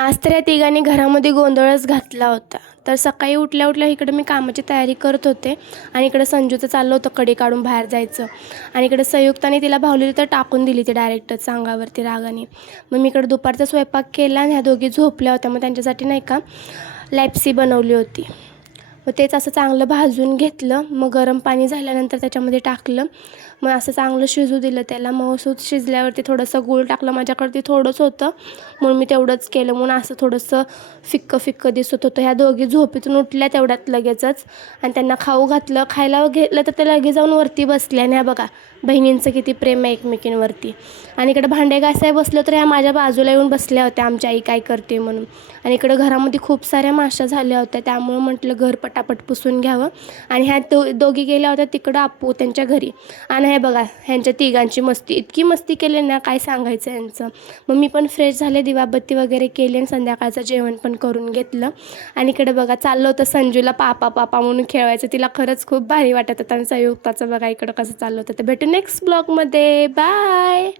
आज तर या तिघांनी घरामध्ये गोंधळच घातला होता. तर सकाळी उठल्या उठल्या इकडे मी कामाची तयारी करत होते आणि इकडे संजूचं चाललं होतं कडी काढून बाहेर जायचं आणि इकडे संयुक्ताने तिला भावलेली तर टाकून दिली ती डायरेक्टच अंगावरती रागाने. मग मी इकडे दुपारचा स्वयंपाक केला आणि ह्या दोघी झोपल्या होत्या. मग त्यांच्यासाठी नाही का लॅप्सी बनवली होती. मग तेच असं चांगलं भाजून घेतलं. मग गरम पाणी झाल्यानंतर त्याच्यामध्ये टाकलं. मग असं चांगलं शिजू दिलं त्याला. मग शिजल्यावरती थोडंसं गूळ टाकलं. माझ्याकडे ते थोडंच होतं म्हणून मी तेवढंच केलं. म्हणून असं थोडंसं फिक्कं फिक्कं दिसत होतं. ह्या दोघी झोपेतून उठल्या तेवढ्यात लगेचच आणि त्यांना खाऊ घातलं. खायला घेतलं तर ते लगेच जाऊन वरती बसल्या. आणि ह्या बघा बहिणींचं किती प्रेम आहे एकमेकींवरती. आणि इकडे भांडे घासाय बसलं तर ह्या माझ्या बाजूला येऊन बसल्या होत्या आमची आई काय करते म्हणून. आणि इकडं घरामध्ये खूप साऱ्या माश्या झाल्या होत्या त्यामुळं म्हटलं घर पटापट पुसून घ्यावं. आणि ह्या दोघी गेल्या होत्या तिकडं आपू त्यांच्या घरी. आणि हे बघा ह्यांच्या तिघांची मस्ती इतकी मस्ती केली ना काय सांगायचं यांचं. मग मी पण फ्रेश झाले, दिवाबत्ती वगैरे केली आणि संध्याकाळचं जेवण पण करून घेतलं. आणि इकडे बघा चाललं होतं संजूला पापा पापा म्हणून खेळवायचं. तिला खरंच खूप भारी वाटत होतं. आणि संयुक्ताचं बघा इकडं कसं चाललं होतं. तर भेटू नेक्स्ट ब्लॉगमध्ये. बाय.